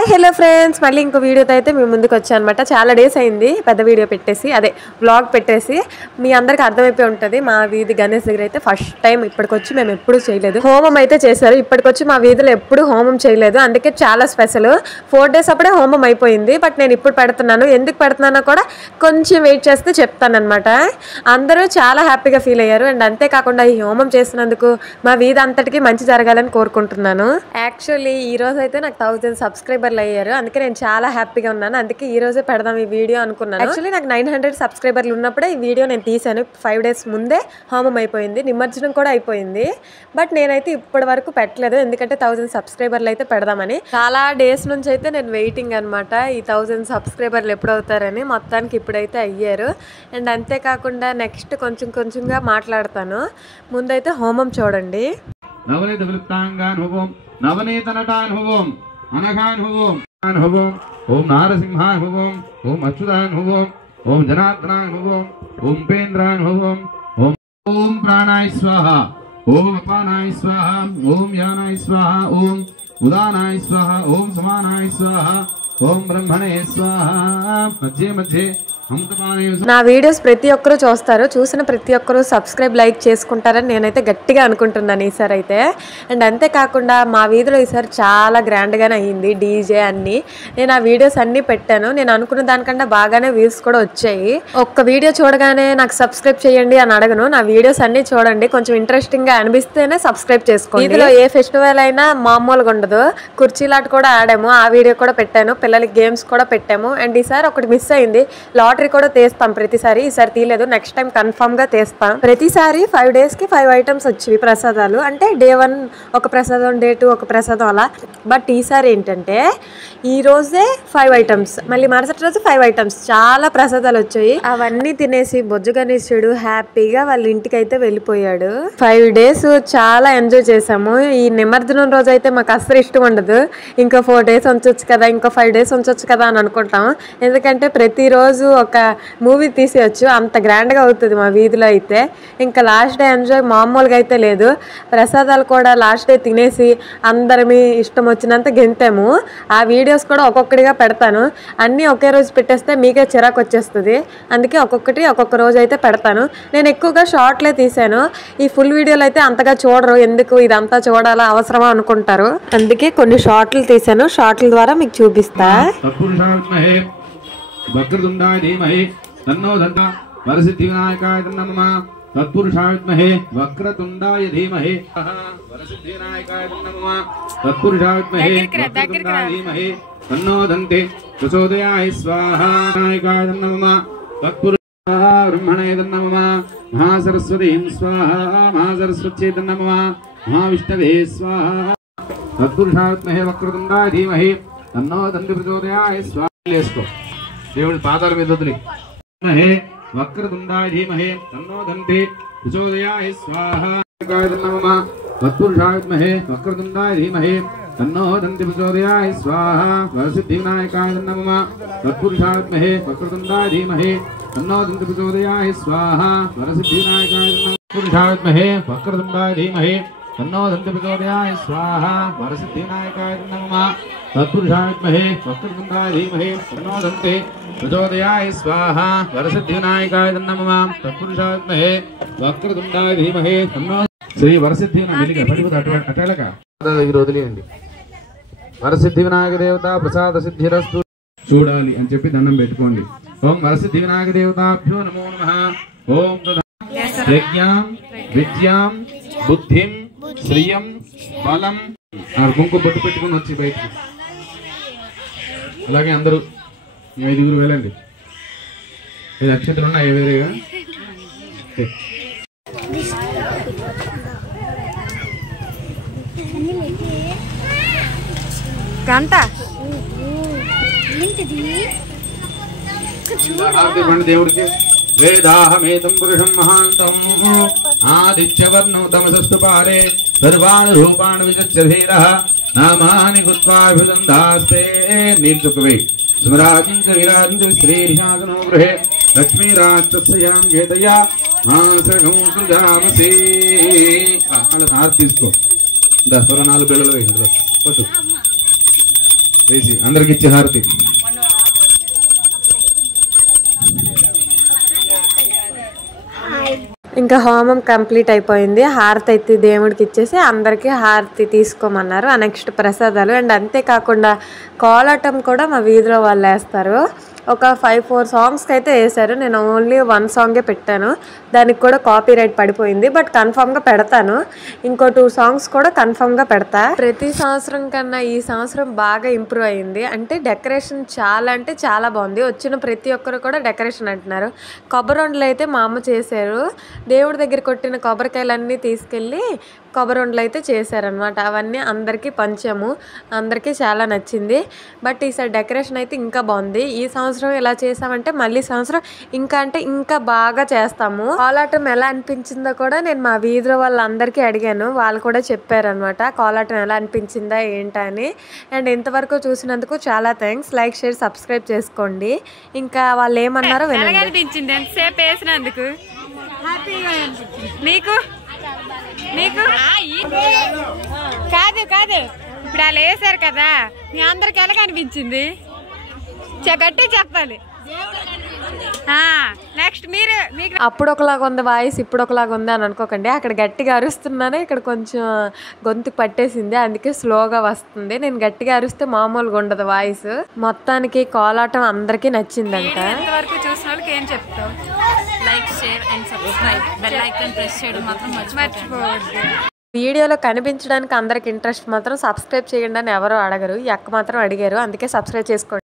Hi hello friends, మళ్ళీ ఇంకో వీడియోతో అయితే మేము ముందుకు వచ్చాను అనమాట. చాలా డేస్ అయింది పెద్ద వీడియో పెట్టేసి, అదే వ్లాగ్ పెట్టేసి. మీ అందరికి అర్థమైపోయి ఉంటుంది, మా వీధి గణేష్ దగ్గర అయితే ఫస్ట్ టైం ఇప్పటికొచ్చి మేము ఎప్పుడు చేయలేదు. హోమం అయితే చేశారు. ఇప్పటికొచ్చి మా వీధిలో ఎప్పుడు హోమం చేయలేదు, అందుకే చాలా స్పెషల్. 4 days అప్పుడే హోమం అయిపోయింది. బట్ నేను ఇప్పుడు పెడుతున్నాను, ఎందుకు పెడుతున్నానో కూడా కొంచెం వెయిట్ చేస్తే చెప్తానమాట. అందరూ చాలా హ్యాపీగా ఫీల్ అయ్యారు. అండ్ అంతేకాకుండా ఈ హోమం చేసినందుకు మా వీధి అంతటికి మంచి జరగాలని కోరుకుంటున్నాను. యాక్చువల్లీ ఈ రోజు అయితే నాకు 1000 సబ్స్క్రైబర్లు అయ్యారు, అందుకే నేను చాలా హ్యాపీగా ఉన్నాను. అందుకే ఈ రోజే పెడదాం ఈ వీడియో అనుకున్నాను. యాక్చువల్లీ నాకు 900 సబ్స్క్రైబర్లు ఉన్నప్పుడే ఈ వీడియో నేను తీసాను. 5 days ముందే హోమం అయిపోయింది, నిమజ్జనం కూడా అయిపోయింది. బట్ నేనైతే ఇప్పటి వరకు పెట్టలేదు, ఎందుకంటే 1000 సబ్స్క్రైబర్లు అయితే పెడదామని. చాలా డేస్ నుంచి అయితే నేను వెయిటింగ్ అనమాట, ఈ 1000 సబ్స్క్రైబర్లు ఎప్పుడు అవుతారని. మొత్తానికి ఇప్పుడైతే అయ్యారు. అండ్ అంతేకాకుండా నెక్స్ట్ కొంచెంగా మాట్లాడతాను. ముందైతే హోమం చూడండి. నవనీత వృత్తాంగానుభవం నవనీత నటానుభవం అనఘానుభవం అనుభవం ఓం నారసింహానుభవం ఓం అచ్యుతానుభవం ఓం జనార్దనానుభవం ఓం ఉపేంద్రానుభవం ఓం ఓం ప్రాణాయ స్వాహ ఓం అపానాయ స్వాహ ఓం యానాయ స్వాహ ఓం ఉదానాయ స్వాహ ఓం సమానాయ స్వాహ ఓం బ్రహ్మణే స్వాహ. మధ్య నా వీడియోస్ ప్రతి ఒక్కరూ చూస్తారు, చూసిన ప్రతి ఒక్కరూ సబ్స్క్రైబ్ లైక్ చేసుకుంటారని నేనైతే గట్టిగా అనుకుంటున్నాను ఈసారి అయితే. అండ్ అంతేకాకుండా మా వీధిలో ఈసారి చాలా గ్రాండ్గానే అయ్యింది, డీజే అన్నీ. నేను ఆ వీడియోస్ అన్నీ పెట్టాను, నేను అనుకున్న దానికన్నా బాగానే వ్యూస్ కూడా వచ్చాయి. ఒక్క వీడియో చూడగానే నాకు సబ్స్క్రైబ్ చేయండి అని అడగను, నా వీడియోస్ అన్నీ చూడండి, కొంచెం ఇంట్రెస్టింగ్గా అనిపిస్తేనే సబ్స్క్రైబ్ చేసుకోండి. వీధిలో ఏ ఫెస్టివల్ అయినా మామూలుగా ఉండదు. కుర్చీలాట కూడా ఆడాము, ఆ వీడియో కూడా పెట్టాను. పిల్లలకి గేమ్స్ కూడా పెట్టాము. అండ్ ఈసారి ఒకటి మిస్ అయింది, లాటరీ కూడా తీస్తాం ప్రతిసారి. ఈసారి తీయలేదు, నెక్స్ట్ టైం కన్ఫర్మ్ గా తీస్తాం. ప్రతిసారి 5 days కి 5 items వచ్చేవి ప్రసాదాలు. అంటే డే 1 ఒక ప్రసాదం, డే 2 ఒక ప్రసాదం అలా. బట్ ఈసారి ఏంటంటే ఈ రోజే 5 items, మళ్ళీ మరుసటి రోజు 5 items, చాలా ప్రసాదాలు వచ్చాయి. అవన్నీ తినేసి బొజ్జు గణేశుడు హ్యాపీగా వాళ్ళ ఇంటికి అయితే వెళ్ళిపోయాడు. 5 days చాలా ఎంజాయ్ చేసాము. ఈ నిమజ్జనం రోజు అయితే మాకు అస్సలు ఇష్టం ఉండదు. ఇంకా 4 days ఉంచొచ్చు కదా, ఇంకా 5 days ఉంచొచ్చు కదా అని అనుకుంటాం. ఎందుకంటే ప్రతిరోజు ఒక మూవీ తీసేయచ్చు, అంత గ్రాండ్గా అవుతుంది మా వీధిలో అయితే. ఇంకా లాస్ట్ డే ఎంజాయ్ మామూలుగా అయితే లేదు. ప్రసాదాలు కూడా లాస్ట్ డే తినేసి అందరమీ ఇష్టం వచ్చినంత గెంతాము. ఆ వీడియోస్ కూడా ఒక్కొక్కటిగా పెడతాను, అన్నీ ఒకే రోజు పెట్టేస్తే మీకే చిరాకు వచ్చేస్తుంది. అందుకే ఒక్కొక్క రోజు అయితే పెడతాను. నేను ఎక్కువగా షార్ట్లే తీసాను, ఈ ఫుల్ వీడియోలు అయితే అంతగా చూడరు, ఎందుకు ఇదంతా చూడాలా అవసరమా అనుకుంటారు. అందుకే కొన్ని షార్ట్లు తీసాను, షార్ట్ల ద్వారా మీకు చూపిస్తా. వక్రతుండాయ ధీమహి తన్నో దంత వరసిద్ధి వినాయకాయ నమః. తత్పురుషాయ విద్మహే వక్రతుండాయ ధీమహి వరసిద్ధి వినాయకాయ నమః. తత్పురుషాయ విద్మహే వక్రతుండాయ ధీమహి తన్నో దంతే ప్రచోదయాయ స్వాహా. వినాయకాయ నమః. తత్పురుషాయ బ్రహ్మణే నమః. మహాసరస్వతీ స్వాహా. మహాసరస్వత్యై నమః. మహావిష్ణవే స్వాహా. తత్పురుషాయ విద్మహే వక్రతుండాయ ధీమహి తన్నో దంతే ప్రచోదయాయ స్వాహా. లేసుకో దేవుడి పాదాల మీద వదిలి. వక్రతుండాయ ధీమహే తన్నో దంతే ప్రచోదయాయ స్వాహా. నమః. తత్పురుషాయ విద్మహే వక్రతుండాయ ధీమహి తన్నో దంతే ప్రచోదయాయ స్వాహా. వరసిద్ధి వినాయకాయ నమః. తత్పురుషాయ విద్మహే వక్రతుండాయ ధీమహి తన్నో దంతే ప్రచోదయాయ స్వాహా. వరసిద్ధి వినాయకాయ నమః. తత్పురుషాయ విద్మహే వక్రతుండాయ ధీమహి తన్నో దంతే ప్రచోదయాయ స్వాహా. వరసిద్ధి వినాయకాయ నమః. తత్పురుషాయ విద్మహే వక్రతుండాయ ధీమహి తన్నో దంతే ప్రచోదయాయ స్వాహా. వరసిద్ధి వినాయకాయ నమః. తత్పురుషాయ విద్మహే వక్రతుండాయ ధీమహి తన్నో శ్రీ వరసిద్ధి అటలక వదిలేయండి. వరసిద్ధి వినాయక దేవత ప్రసాద సిద్ధిరస్తు చూడాలి అని చెప్పి దండం పెట్టుకోండి. ఓం వరసిద్ధి వినాయక దేవతాభ్యో నమో నమః. ఓం యజ్ఞాం విద్యాం బుద్ధిం శ్రియం బలం. కుంకుమ బొట్టు పెట్టుకుని వచ్చి బయటికి. అలాగే అందరూ 5 వెళ్ళండి. 5 అక్షతలు ఉన్నాయి వేరేగా. గంట దేవుడికి. వేదాహమేతం పురుషం మహాంతం ఆదిత్యవర్ణో తమసస్తు పారే సర్వాణి రూపాణి విచక్ష ధీరః నామాని కృత్వాభినందాస్తే. నీల్చుకవే స్మరాజించ విరాజించ శ్రీశాసనో గృహే లక్ష్మీరాష్టస్యాం గేతయా మాసగం సుజామసి. అలా తీసుకో. 4 బిళ్ళలు వేయండి. వేసి అందరికి ఇచ్చే హారతి. ఇంకా హోమం కంప్లీట్ అయిపోయింది. హారతి అయితే దేవుడికి ఇచ్చేసి అందరికీ హారతి తీసుకోమన్నారు. ఆ నెక్స్ట్ ప్రసాదాలు. అండ్ అంతేకాకుండా కోలాటం కూడా మా వీధిలో వాళ్ళు వేస్తారు. ఒక 5-4 సాంగ్స్కి అయితే వేశారు. నేను ఓన్లీ 1 సాంగే పెట్టాను. దానికి కూడా కాపీ రైట్ పడిపోయింది. బట్ కన్ఫామ్గా పెడతాను. ఇంకో 2 సాంగ్స్ కూడా కన్ఫామ్గా పెడతా. ప్రతి సంవత్సరం కన్నా ఈ సంవత్సరం బాగా ఇంప్రూవ్ అయింది. అంటే డెకరేషన్ చాలా అంటే చాలా బాగుంది. వచ్చిన ప్రతి ఒక్కరు కూడా డెకరేషన్ అంటున్నారు. కొబ్బరి వండలు అయితే మా అమ్మ చేశారు. దేవుడి దగ్గర కొట్టిన కొబ్బరికాయలన్నీ తీసుకెళ్ళి కొబ్బరి వండలు అయితే చేశారనమాట. అవన్నీ అందరికీ పంచాము. అందరికీ చాలా నచ్చింది. బట్ ఈసారి డెకరేషన్ అయితే ఇంకా బాగుంది. ఈ సంవత్సరం ఇలా చేసామంటే మళ్ళీ సంవత్సరం ఇంకా అంటే ఇంకా బాగా చేస్తాము. కోలాటం ఎలా అనిపించిందో కూడా నేను మా వీధిలో వాళ్ళందరికీ అడిగాను. వాళ్ళు కూడా చెప్పారనమాట కోలాటం ఎలా అనిపించిందా ఏంటా అని. అండ్ ఇంతవరకు చూసినందుకు చాలా థ్యాంక్స్. లైక్, షేర్, సబ్స్క్రైబ్ చేసుకోండి. ఇంకా వాళ్ళు ఏమన్నారో అనిపించింది ఎంతసేపు వేసినందుకు. మీకు మీకు కాదు కాదు ఇప్పుడు వాళ్ళు వేసారు కదా, మీ అందరికి ఎలాగ అనిపించింది గట్టి చెప్పాలి. నెక్స్ట్ మీరు మీకు అప్పుడు ఒకలాగా ఉంది వాయిస్, ఇప్పుడు ఒకలాగా ఉంది అని అనుకోకండి. అక్కడ గట్టిగా అరుస్తున్నాను, ఇక్కడ కొంచెం గొంతు పట్టేసింది, అందుకే స్లోగా వస్తుంది. నేను గట్టిగా అరిస్తే మామూలుగా ఉండదు వాయిస్. మొత్తానికి కోలాటం అందరికీ నచ్చిందంట. ఇంతవరకు చూసిన వాళ్ళకి ఏం చెప్తావు? Like, share and subscribe, bell icon press చేయడం మాత్రం మర్చిపోవద్దు. వీడియోలో కనిపించడానికి అందరికి ఇంట్రెస్ట్ మాత్రం సబ్స్క్రైబ్ చేయండి అని ఎవరు అడగరు. ఈ అక్క మాత్రం అడిగారు, అందుకే సబ్స్క్రైబ్ చేసుకోండి.